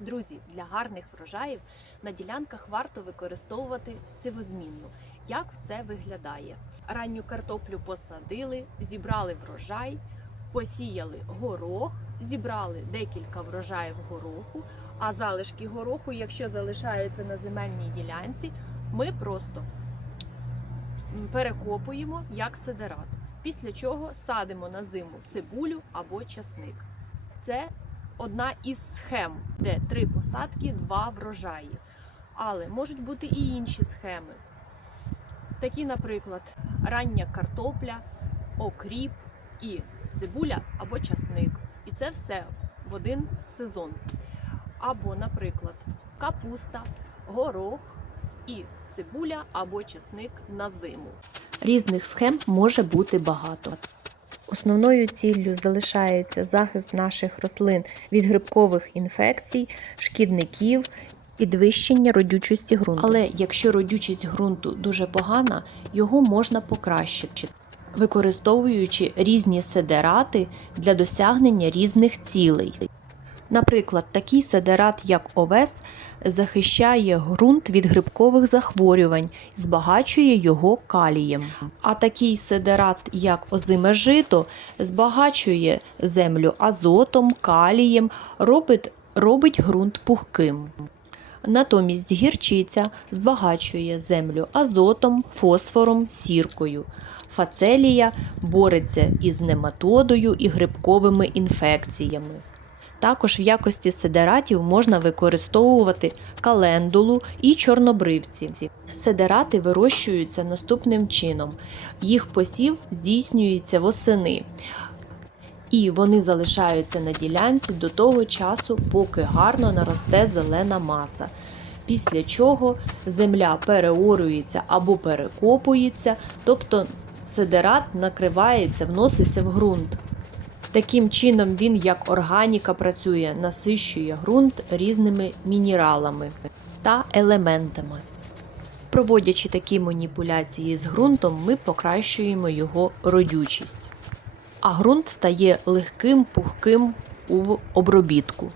Друзі, для гарних врожаїв на ділянках варто використовувати сивозмінну. Як це виглядає? Ранню картоплю посадили, зібрали врожай, посіяли горох, зібрали декілька врожаїв гороху, а залишки гороху, якщо залишаються на земельній ділянці, ми просто перекопуємо як сидерат. Після чого садимо на зиму цибулю або часник. Це одна із схем, де три посадки, два врожаї. Але можуть бути і інші схеми. Такі, наприклад, рання картопля, окріп і цибуля або часник. І це все в один сезон. Або, наприклад, капуста, горох і цибуля або часник на зиму. Різних схем може бути багато. Основною ціллю залишається захист наших рослин від грибкових інфекцій, шкідників, підвищення родючості ґрунту. Але якщо родючість ґрунту дуже погана, його можна покращити, використовуючи різні седерати для досягнення різних цілей. Наприклад, такий седерат, як овес, захищає ґрунт від грибкових захворювань, збагачує його калієм. А такий седерат, як озиме жито, збагачує землю азотом, калієм, робить, робить ґрунт пухким. Натомість гірчиця збагачує землю азотом, фосфором, сіркою. Фацелія бореться із нематодою і грибковими інфекціями. Також в якості седератів можна використовувати календулу і чорнобривці. Седерати вирощуються наступним чином: їх посів здійснюється восени, і вони залишаються на ділянці до того часу, поки гарно наросте зелена маса. Після чого земля переорюється або перекопується, тобто седерат накривається, вноситься в ґрунт. Таким чином він як органіка працює, насищує ґрунт різними мінералами та елементами. Проводячи такі маніпуляції з ґрунтом, ми покращуємо його родючість. А ґрунт стає легким, пухким у обробітку.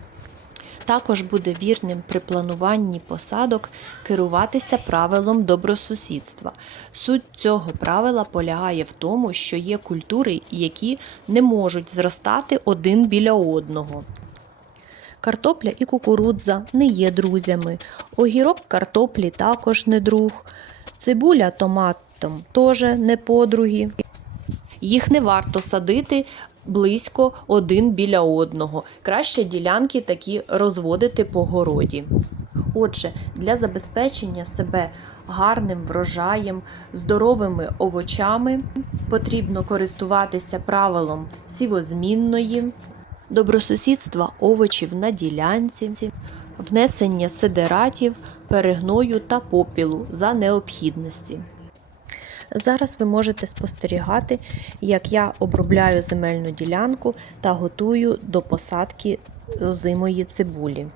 Також буде вірним при плануванні посадок керуватися правилом добросусідства. Суть цього правила полягає в тому, що є культури, які не можуть зростати один біля одного. Картопля і кукурудза не є друзями. Огірок картоплі також не друг. Цибуля томатом теж не подруги. Їх не варто садити близько один біля одного. Краще ділянки такі розводити по городі. Отже, для забезпечення себе гарним врожаєм, здоровими овочами потрібно користуватися правилом сівозмінної, добросусідства овочів на ділянці, внесення сидератів, перегною та попілу за необхідності. Зараз ви можете спостерігати, як я обробляю земельну ділянку та готую до посадки озимої цибулі.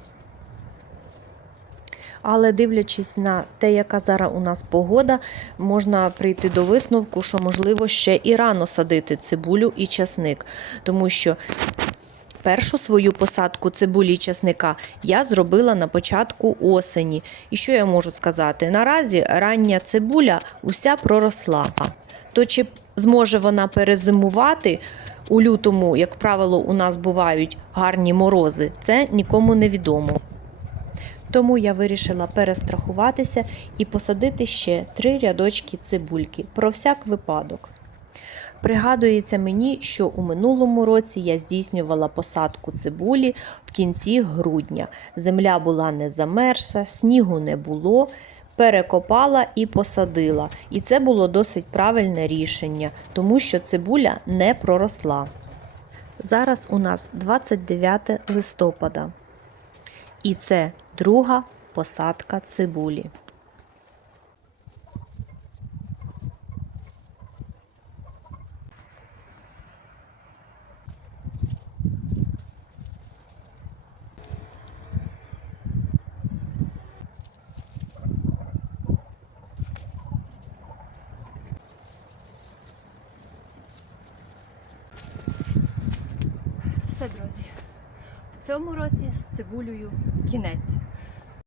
Але дивлячись на те, яка зараз у нас погода, можна прийти до висновку, що можливо ще і рано садити цибулю і часник, тому що Першу свою посадку цибулі часника я зробила на початку осені. І що я можу сказати? Наразі рання цибуля уся проросла. То чи зможе вона перезимувати у лютому, як правило, у нас бувають гарні морози, це нікому не відомо. Тому я вирішила перестрахуватися і посадити ще три рядочки цибульки про всяк випадок. Пригадується мені, що у минулому році я здійснювала посадку цибулі в кінці грудня. Земля була не замерзша, снігу не було. Перекопала і посадила. І це було досить правильне рішення, тому що цибуля не проросла. Зараз у нас 29 листопада. І це друга посадка цибулі. Все, друзі. В цьому році з цибулею кінець.